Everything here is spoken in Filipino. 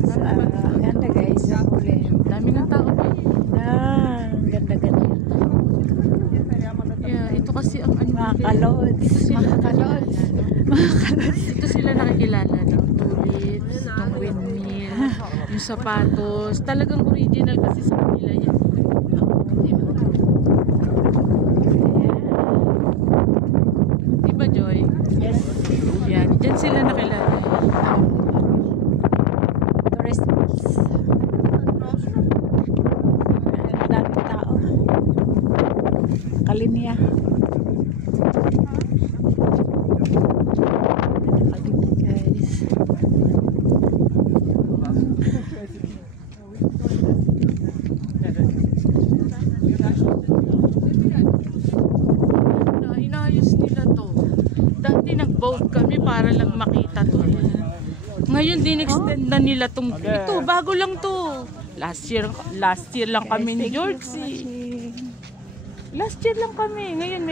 Ganda guys, Dami ng tao. ganda-ganda. Yeah, ito kasi ang ano. Mga kalods. Ito sila nakikilala, no? Tulips, yung windmill, yung sapatos. Talagang original kasi sa kanila yan. Diba, Joy? Yes. Yan, dyan sila nakilala. Tourist spots. Daming tao. Kalinya. Guys. Inayos nila to. Dati nag-boat kami para lang makita to. Ngayon din extend na nila tong ito, bago lang to. Last year lang kami ni George. Last year lang kami. Ngayon